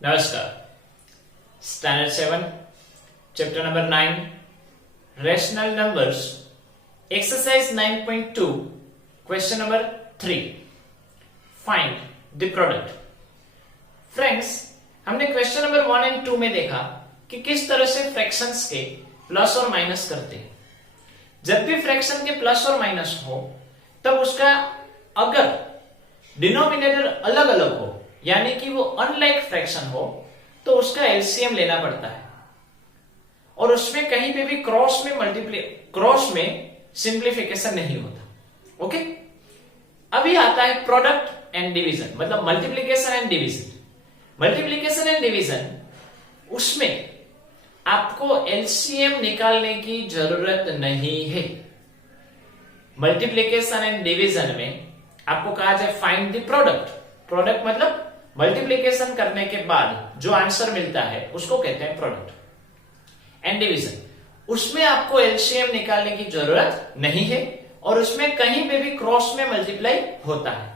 नमस्कार। Standard 7 chapter number 9 rational numbers exercise 9.2 question number 3 find the product. Friends, हमने question number 1 and 2 में देखा कि किस तरह से फ्रैक्शंस के प्लस और माइनस करते हैं। जब भी फ्रैक्शन के प्लस और माइनस हो तब उसका अगर डिनोमिनेटर अलग अलग हो यानी कि वो अनलाइक फ्रैक्शन हो तो उसका एलसीएम लेना पड़ता है और उसमें कहीं पे भी क्रॉस में सिंप्लीफिकेशन नहीं होता। ओके, अभी आता है प्रोडक्ट एंड डिवीजन, मतलब multiplication and division. Multiplication and division, उसमें आपको एलसीएम निकालने की जरूरत नहीं है। मल्टीप्लीकेशन एंड डिवीजन में आपको कहा जाए फाइंड द प्रोडक्ट। प्रोडक्ट मतलब मल्टीप्लीकेशन करने के बाद जो आंसर मिलता है उसको कहते हैं प्रोडक्ट। एंड डिवीजन, उसमें आपको एलसीएम निकालने की जरूरत नहीं है और उसमें कहीं पे भी क्रॉस में मल्टीप्लाई होता है।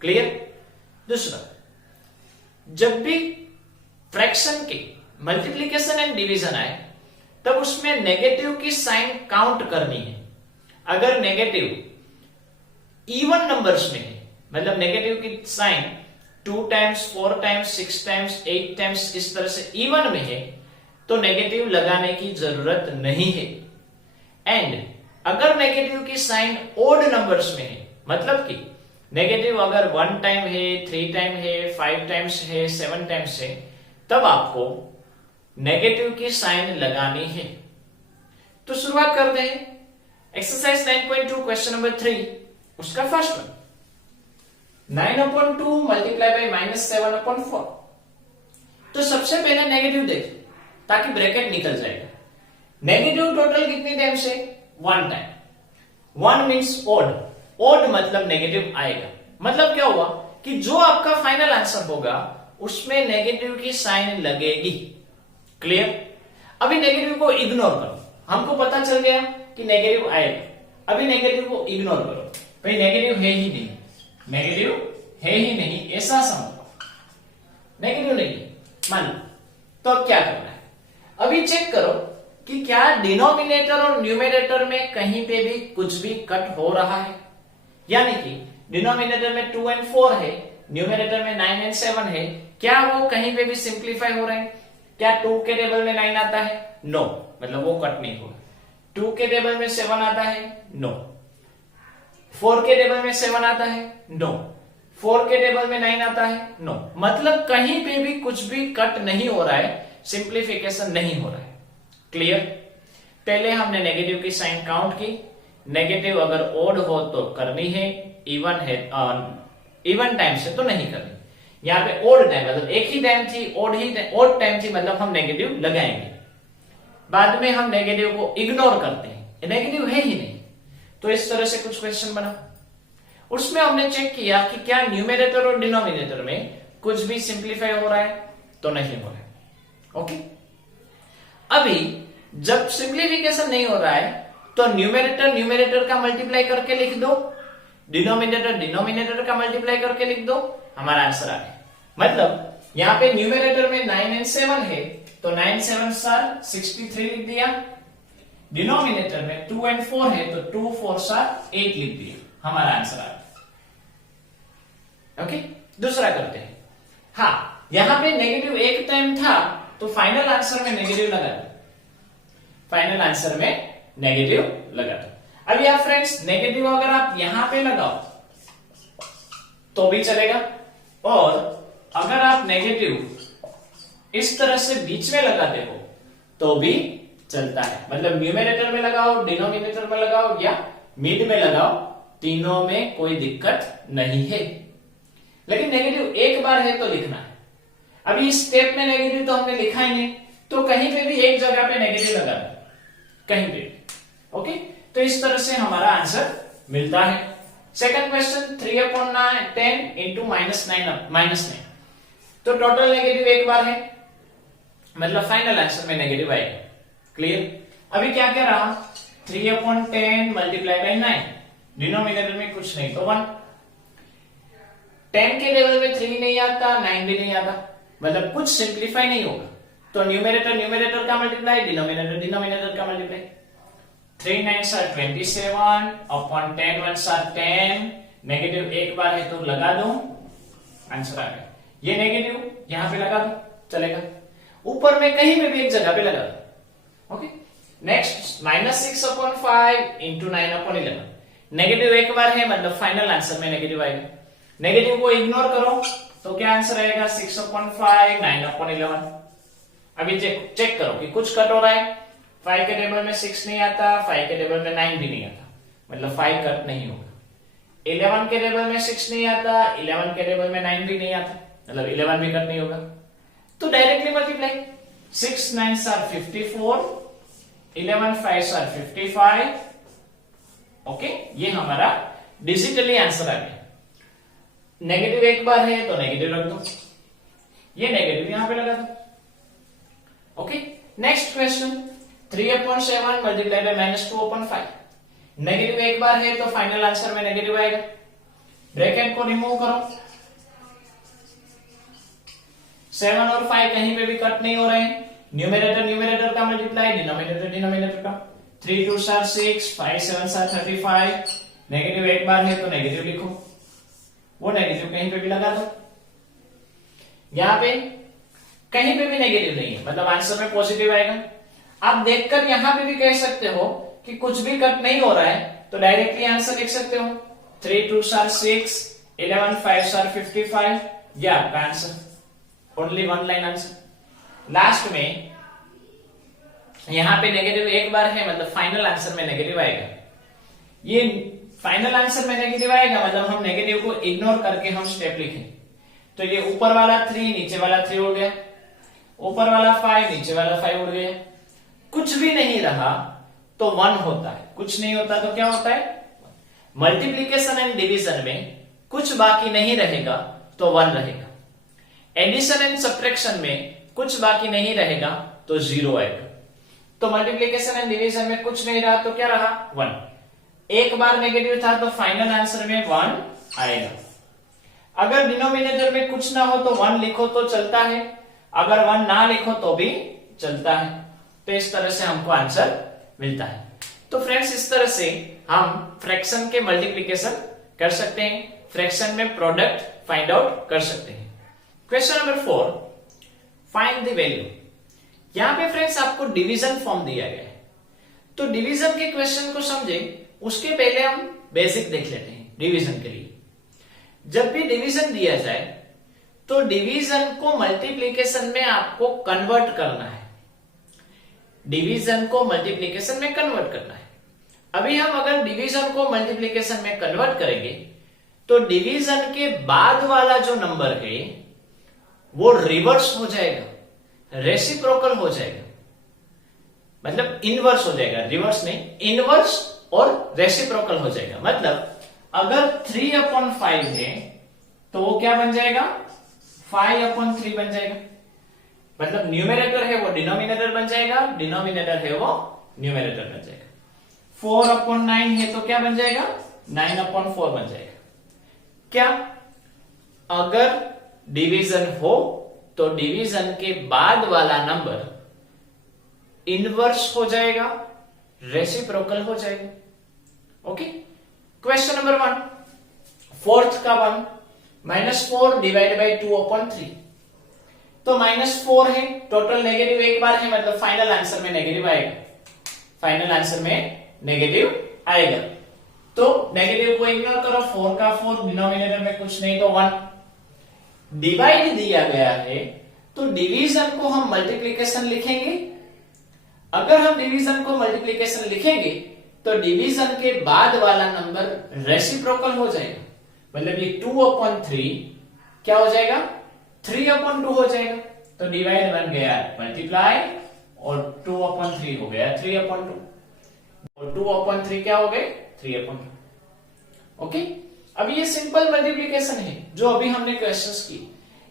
क्लियर? दूसरा, जब भी फ्रैक्शन की मल्टीप्लीकेशन एंड डिवीजन आए तब उसमें नेगेटिव की साइन काउंट करनी है। अगर नेगेटिव इवन नंबर्स में है, मतलब नेगेटिव की sign 2 times 4 times 6 times 8 times इस तरह से इवन में है तो नेगेटिव लगाने की जरूरत नहीं है। एंड अगर नेगेटिव की साइन ओड नंबर्स में है, मतलब कि नेगेटिव अगर 1 टाइम है, 3 टाइम है, 5 टाइम्स है, 7 टाइम्स है, तब आपको नेगेटिव की साइन लगानी है। तो शुरुआत करते हैं एक्सरसाइज 9.2 क्वेश्चन नंबर 3, उसका फर्स्ट वन। 9/2 multiply by -7/4। तो सबसे पहले नेगेटिव देख ताकि ब्रैकेट निकल जाएगा। नेगेटिव टोटल कितनी टाइम से? 1 टाइम। 1 means odd. ओड मतलब नेगेटिव आएगा। मतलब क्या हुआ कि जो आपका फाइनल आंसर होगा उसमें नेगेटिव की साइन लगेगी। क्लियर? अभी नेगेटिव को इग्नोर करो। हमको पता चल गया कि नेगेटिव आएगा। अभी नेगेटिव को इग्नोर करो। भाई नेगेटिव है ही नहीं, नेगेटिव है ही नहीं ऐसा समझो, नेगेटिव नहीं मान लो। तो अब क्या करना है? अभी चेक करो कि क्या डिनोमिनेटर और न्यूमरेटर में कहीं पे भी कुछ भी कट हो रहा है। यानी कि डिनोमिनेटर में 2 and 4 है, न्यूमरेटर में 9 and 7 है, क्या वो कहीं पे भी सिंप्लीफाई हो रहे हैं? क्या 2 के टेबल में 9 आता है? नो, मतलब वो कट नहीं होगा। 2 के टेबल में 7 आता है? नो। 4 के टेबल में 7 आता है? नो। 4 के टेबल में 9 आता है? नो। मतलब कहीं पे भी कुछ भी कट नहीं हो रहा है, सिंप्लीफिकेशन नहीं हो रहा है। क्लियर? पहले हमने नेगेटिव की साइन काउंट की। नेगेटिव अगर ओड हो तो करनी है, इवन है इवन टाइम से तो नहीं करनी। यहां पे ओड टाइम मतलब एक ही टाइम थी, ओड टाइम थी, मतलब हम नेगेटिव लगाएंगे। बाद में हम नेगेटिव को इग्नोर करते हैं, नेगेटिव है ही नहीं। तो इस तरह से कुछ क्वेश्चन बना। उसमें हमने चेक किया कि क्या न्यूमरेटर और डिनोमिनेटर में कुछ भी सिंप्लीफाई हो रहा है, तो नहीं हो रहा है। ओके, अभी जब सिंप्लीफिकेशन नहीं हो रहा है तो न्यूमरेटर का मल्टीप्लाई करके लिख दो, डिनोमिनेटर का मल्टीप्लाई करके लिख दो, हमारा आंसर आ गया। मतलब यहां पे न्यूमरेटर में 9 and 7 है तो 9 7 63 लिख दिया। डिनोमिनेटर में 2 and 4 है तो 2 4 8 लिख दिया, हमारा आंसर आ गया। ओके, दूसरा करते हैं। हाँ, यहां पे नेगेटिव एक टाइम था तो फाइनल आंसर में नेगेटिव लगा दो, फाइनल आंसर में नेगेटिव लगा दो। अब यार फ्रेंड्स, नेगेटिव अगर आप यहां पे लगाओ तो भी चलेगा, और अगर आप नेगेटिव इस तरह से बीच में लगाते हो तो भी चलता है। मतलब न्यूमरेटर में लगाओ, डिनोमिनेटर में लगाओ या मिड में लगाओ, तीनों में कोई दिक्कत नहीं है। लेकिन नेगेटिव एक बार है तो लिखना है। अभी इस स्टेप में नेगेटिव तो हमने लिखा ही नहीं, तो कहीं पे भी एक जगह पे नेगेटिव लगा दो, कहीं पे। ओके, तो इस तरह से हमारा आंसर मिलता है। Second question 3/10 into -9। तो टोटल नेगेटिव एक बार है, मतलब फाइनल आंसर में नेगेटिव आएगा। क्लियर? अभी क्या क्या रहा? 3/10 मल्टीप्लाई बाई 9, डिनोमिनेटर में कुछ नहीं तो 1। 10 के लेवल में 3 नहीं आता, 9 भी नहीं आता, मतलब कुछ सिंप्लीफाई नहीं होगा। तो न्यूमेरेटर न्यूमेरेटर का मल्टीप्लाई, डिनोमिनेटर डिनोमिनेटर का multiply. 3 9s are 27 upon 10 1s are 10, negative एक बार है तो लगा दो, आंसर आ गया। ये नेगेटिव यहां पे लगा दो, चलेगा। ऊपर में कहीं पे भी एक जगह पे लगा दो। Okay, next -6 upon 5 into 9 upon 11। Negative एक बार है मतलब फाइनल आंसर में नेगेटिव आएगा। नेगेटिव को इग्नोर करो तो क्या आंसर आएगा, 6 अपॉन 5 9 अपॉन 11। अभी चेक करो कि कुछ कट हो रहा है। 5 के टेबल में 6 नहीं आता, 5 के टेबल में 9 भी नहीं आता, मतलब 5 कट नहीं होगा। 11 के टेबल में 6 नहीं आता, 11 के टेबल में 9 भी नहीं आता, मतलब 11 भी कट नहीं होगा। तो directly multiply, 6 9s are 54, 11 5s are 55। Okay, ये हमारा डिजिटली आंसर आ गया। नेगेटिव एक बार है तो नेगेटिव रख दो, ये नेगेटिव यहां पे लगा दो। Okay, next question, 3 upon 7 multiply by -2 upon 5। Negative एक बार है तो फाइनल आंसर में नेगेटिव आएगा। ब्रैकेट को रिमूव करो, 7 और 5 कहीं पे भी कट नहीं हो रहे हैं। न्यूमेरेटर न्यूमेरेटर का मल्टीप्लाई, डिनोमिनेटर डिनोमिनेटर का। 3 2s are 6, 5 7s are 35। Negative एक बार है तो नेगेटिव लिखो, वो नेगेटिव कहीं पे भी लगा दो। यहां पे कहीं पे भी नेगेटिव नहीं है, मतलब आंसर में पॉजिटिव आएगा। आप देखकर यहां पे भी कह सकते हो कि कुछ भी कट नहीं हो रहा है तो डायरेक्टली आंसर लिख सकते हो। 3 2s are 6, 11 5s are 55। ये आपका answer, only one line answer. Last में यहां पे नेगेटिव एक बार है मतलब फाइनल आंसर में नेगेटिव आएगा। ये फाइनल आंसर में नेगेटिव आएगा मतलब हम नेगेटिव को इग्नोर करके हम स्टेप लिखें। तो ये ऊपर वाला 3 नीचे वाला 3 उड़ गया, ऊपर वाला 5 नीचे वाला 5 उड़ गया। कुछ भी नहीं रहा तो 1 होता है, कुछ नहीं होता तो क्या होता है। मल्टीप्लीकेशन एंड डिवीजन में कुछ बाकी नहीं रहेगा तो 1 रहेगा। एडिशन एंड सब्ट्रैक्शन में कुछ बाकी नहीं रहेगा तो 0 आएगा। तो मल्टीप्लीकेशन एंड डिवीजन में कुछ नहीं रहा तो क्या रहा, 1। एक बार नेगेटिव था तो फाइनल आंसर में 1 आएगा। अगर डिनोमिनेटर में कुछ ना हो तो 1 लिखो तो चलता है, अगर 1 ना लिखो तो भी चलता है। तो इस तरह से हमको आंसर मिलता है। तो फ्रेंड्स, इस तरह से हम फ्रैक्शन के मल्टीप्लीकेशन कर सकते हैं, फ्रैक्शन में प्रोडक्ट फाइंड आउट कर सकते हैं। Question number 4, find the value. यहां पे फ्रेंड्स आपको डिवीजन फॉर्म दिया गया है, तो डिवीजन के क्वेश्चन को समझे उसके पहले हम बेसिक देख लेते हैं। डिवीजन के लिए जब भी डिवीजन दिया जाए तो डिवीजन को मल्टीप्लीकेशन में आपको कन्वर्ट करना है, डिवीजन को मल्टीप्लीकेशन में कन्वर्ट करना है। अभी हम अगर डिवीजन को मल्टीप्लीकेशन में कन्वर्ट करेंगे तो डिवीजन के बाद वाला जो नंबर है वो रिवर्स हो जाएगा, रेसिप्रोकल हो जाएगा, मतलब इनवर्स हो जाएगा, रिवर्स नहीं, इनवर्स और रेसिप्रोकल हो जाएगा। मतलब अगर 3 अपॉन 5 है तो वो क्या बन जाएगा, 5 अपॉन 3 बन जाएगा। मतलब न्यूमेरेटर है वो डिनोमिनेटर बन जाएगा, डिनोमिनेटर है वो न्यूमेरेटर बन जाएगा। 4 अपॉन 9 है तो क्या बन जाएगा, 9 अपॉन 4 बन जाएगा। क्या, अगर डिवीजन हो तो डिवीजन के बाद वाला नंबर इनवर्स हो जाएगा, रेसिप्रोकल हो जाएगा। ओके, क्वेश्चन नंबर 1, फोर्थ का 1, -4 डिवाइड बाई 2 अपॉन 3। तो -4 है, टोटल नेगेटिव एक बार है मतलब फाइनल आंसर में नेगेटिव आएगा, फाइनल आंसर में नेगेटिव आएगा। तो नेगेटिव को इग्नोर करो, 4 का 4, डिनोमिनेटर में कुछ नहीं तो 1। डिवाइड दिया गया है तो डिवीजन को हम मल्टीप्लीकेशन लिखेंगे। अगर हम डिवीजन को मल्टीप्लीकेशन लिखेंगे तो डिवीजन के बाद वाला नंबर रेसिप्रोकल हो जाएगा, मतलब ये 2 अपॉन 3 क्या हो जाएगा, 3 अपॉन 2 हो जाएगा। तो डिवाइड बन गया मल्टीप्लाई और 2 अपॉन 3 हो गया 3 अपॉन 2 और 2 अपॉन 3 क्या हो गए, 3 अपॉन 2। ओके, अब ये सिंपल मल्टीप्लीकेशन है जो अभी हमने क्वेश्चंस की।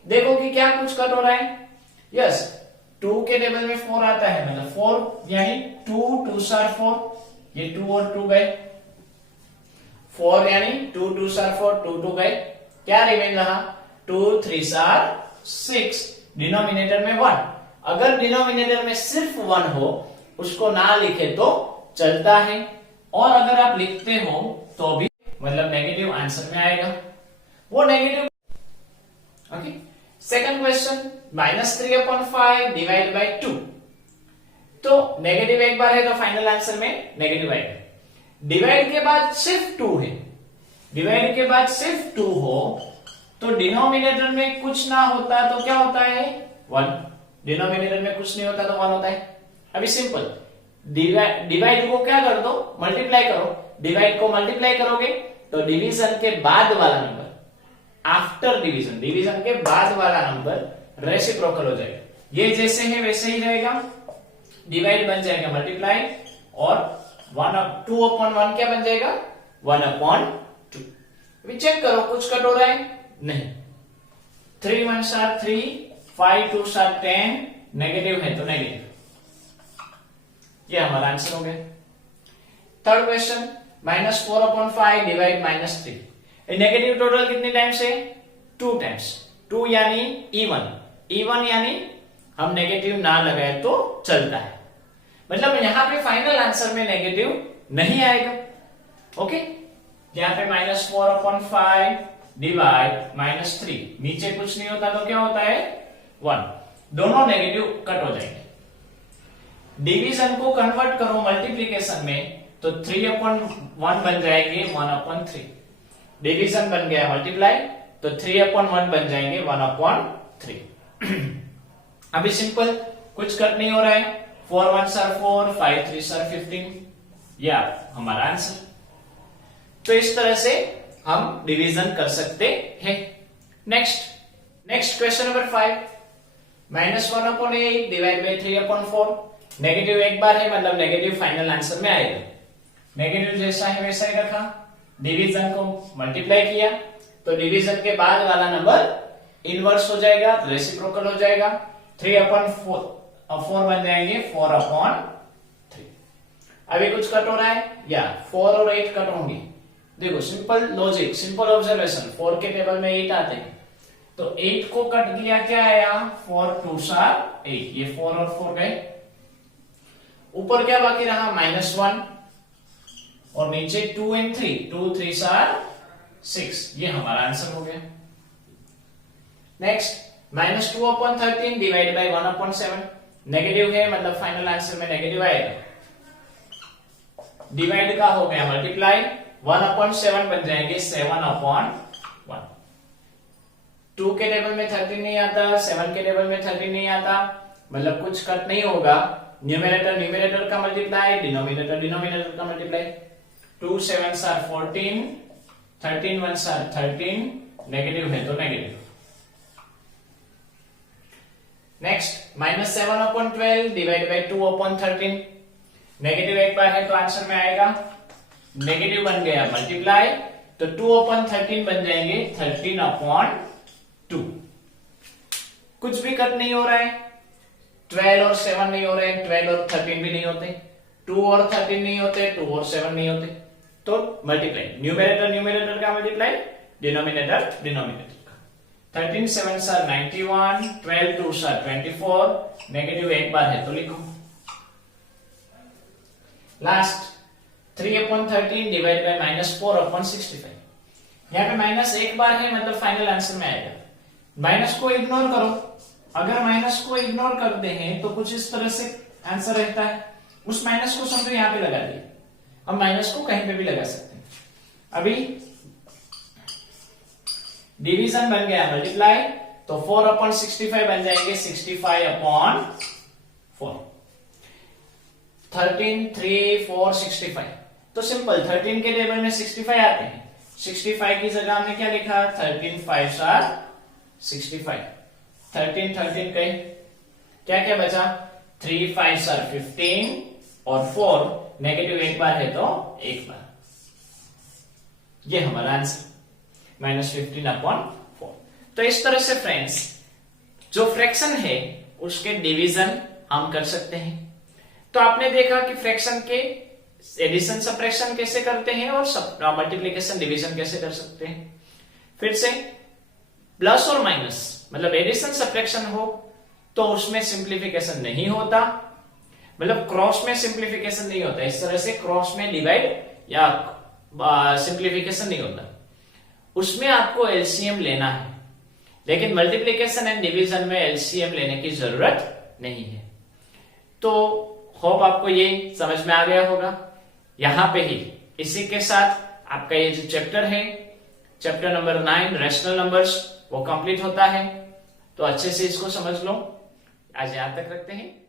देखो कि क्या कुछ कट हो रहा है, यस 2 के टेबल में 4 आता है, मतलब 4 यानी 2 2s are 4, ये 2 और 2 गए, 4 यानी 2 2s are 4, 2 2 गए, क्या रिमेन रहा, 2 3s are 6, डिनोमिनेटर में 1। अगर डिनोमिनेटर में सिर्फ 1 हो, उसको ना लिखे तो चलता है, और अगर आप लिखते हो तो भी मतलब नेगेटिव आंसर में आएगा, वो negative. Okay, second question, -3/5 divide by 2। तो नेगेटिव एक बार है तो फाइनल आंसर में नेगेटिव आएगा। डिवाइड के बाद सिर्फ 2 है, डिवाइड के बाद सिर्फ 2 हो तो डिनोमिनेटर में कुछ ना होता तो क्या होता है, 1। डिनोमिनेटर में कुछ नहीं होता तो 1 होता है। अभी सिंपल, डिवाइड को क्या कर दो, मल्टीप्लाई करो। डिवाइड को मल्टीप्लाई करोगे तो डिवीजन के बाद वाला नंबर, आफ्टर डिवीजन, डिवीजन के बाद वाला नंबर रेसिप्रोकल हो जाएगा। ये जैसे है वैसे ही रहेगा, डिवाइड बन जाएगा मल्टीप्लाई, और 2/1 क्या बन जाएगा, 1/2। अभी चेक करो कुछ कट हो रहा है, नहीं। 3 1s are 3, 5 2s are 10, negative है तो नेगेटिव। ये हमारा आंसर हो गया। Third question, -4/5 divide -3। Negative total कितने टाइम्स है, 2 टाइम्स। 2 यानी इवन, इवन यानी हम नेगेटिव ना लगाए तो चलता है, मतलब यहां पे फाइनल आंसर में नेगेटिव नहीं आएगा। ओके, यहां पे -4/5 डिवाइड -3, नीचे कुछ नहीं होता तो क्या होता है, 1। दोनों नेगेटिव कट हो जाएंगे। डिवीजन को कन्वर्ट करो मल्टीप्लीकेशन में तो 3/1 बन जाएंगे 1/3। डिवीजन बन गया मल्टीप्लाई तो 3/1 बन जाएंगे 1/3। अभी सिंपल, कुछ कट नहीं हो रहा है। 4 1s are 4, 5 3s are 15, या हमारा आंसर। तो इस तरह से हम डिवीजन कर सकते हैं। Next question number 5, -1/8 divide by 3/4। Negative एक बार है मतलब नेगेटिव फाइनल आंसर में आएगा। नेगेटिव जैसा है वैसा ही रखा, डिवीजन को मल्टीप्लाई किया तो डिवीजन के बाद वाला नंबर इनवर्स हो जाएगा, रेसिप्रोकल हो जाएगा। 3/4 बन जाएंगे 4/3। अभी कुछ कट हो रहा है, या 4 और 8 कट होंगे। देखो सिंपल लॉजिक, सिंपल ऑब्जर्वेशन, 4 के टेबल में 8 आते हैं तो 8 को कट दिया, क्या आया, 4 2s are 8, ये 4 और 4 गए। ऊपर क्या बाकी रहा, -1, और नीचे 2 and 3, 2 3s are 6, ये हमारा आंसर हो गया। Next, -2/13 divide by 1/7। नेगेटिव है मतलब फाइनल आंसर में नेगेटिव आएगा। डिवाइड का हो गया मल्टीप्लाई, 1/7 बन जाएंगे 7/1। 2 के टेबल में 13 नहीं आता, 7 के टेबल में 13 नहीं आता, मतलब कुछ कट नहीं होगा। न्यूमरेटर का मल्टीप्लाई, डिनोमिनेटर का multiply. 2 7s are 14, 13 1s are 13, negative है तो negative. Next, -7/12 divide by 2/13। Negative एक बार है तो आंसर में आएगा, नेगेटिव बन गया मल्टीप्लाई तो 2/13 बन जाएंगे 13/2। कुछ भी कट नहीं हो रहा है, 12 और 7 नहीं हो रहे हैं, 12 और 13 भी नहीं होते, 2 और 13 नहीं होते, 2 और 7 नहीं होते, तो मल्टीप्लाई, न्यूमरेटर का मल्टीप्लाई, डिनोमिनेटर का। 13 7s are 91, 12 2s are 24, negative एक बार है तो लिखो। Last, 3/13 divide by -4/65। यहाँ पे माइनस एक बार है मतलब फाइनल आंसर में आएगा। माइनस को इग्नोर करो, अगर माइनस को इग्नोर करते हैं तो कुछ इस तरह से आंसर रहता है। उस माइनस को समझो यहां पे लगा दिए, अब माइनस को कहीं पे भी लगा सकते हैं। अभी डिवीजन बन गया मल्टीप्लाई, तो 4/65 बन जाएंगे 65/4। 13 3 4 65, तो सिंपल 13 के टेबल में 65 आते हैं, 65 की जगह हमने क्या लिखा, 13 5s are 65, 13 13 कहे क्या क्या बचा, 3 5s are 15 और 4 नेगेटिव एक बार है तो एक बार। ये हमारा आंसर -15/4। तो इस तरह से फ्रेंड्स जो फ्रैक्शन है उसके डिवीजन हम कर सकते हैं। तो आपने देखा कि फ्रैक्शन के एडिशन सबट्रैक्शन कैसे करते हैं और मल्टीप्लिकेशन डिवीजन कैसे कर सकते हैं। फिर से प्लस और माइनस मतलब एडिशन सबट्रैक्शन हो तो उसमें सिंप्लीफिकेशन नहीं होता, मतलब क्रॉस में सिंप्लीफिकेशन नहीं होता, इस तरह से क्रॉस में डिवाइड या सिंप्लीफिकेशन नहीं होता, उसमें आपको एलसीएम लेना है। लेकिन मल्टीप्लीकेशन एंड डिवीजन में एलसीएम लेने की जरूरत नहीं है। तो होप आपको ये समझ में आ गया होगा। यहां पे ही इसी के साथ आपका ये जो चैप्टर है, चैप्टर नंबर 9 रैशनल नंबर्स, वो कंप्लीट होता है। तो अच्छे से इसको समझ लो। आज यहां तक रखते हैं।